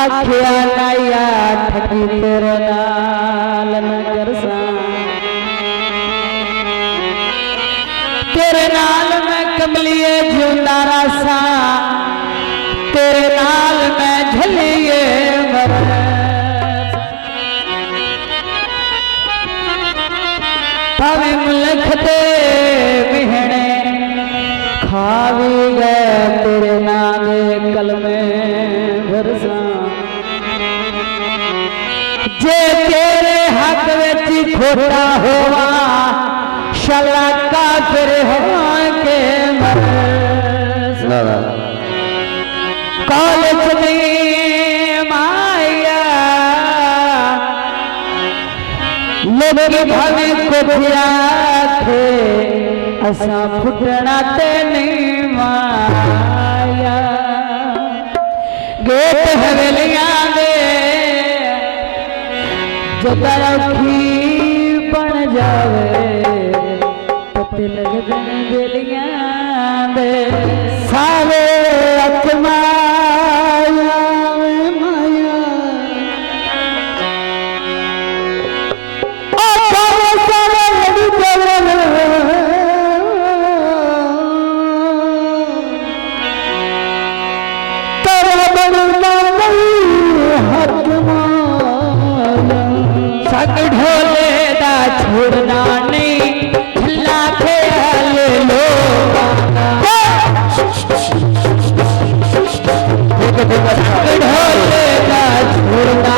आखिया नाया ठगी तेरे नाल न करसा तेरे नाल मैं कमलिए जिंदारा सा तेरे नाल मैं झलिए मर भावे मुल्ख दे मिहने खावी गए तेरे नाम कलमे भरसा जे तेरे हक विच खोटा होवा शला काफिर हो के मर कॉलेज में माया लोग भावे को भिया थे असा फुटना ते नहीं माया गेट हवेलियां दे जब अखी बन जावे पते लग दिन बेलियां दे सारे अकमाया माया ओ सारे सारे लड़ी जवन तेरा बनना नहीं हक माया सग ढोले दा छोड़ना नहीं खिला ख्याल लो सग ढोले दा छोड़ना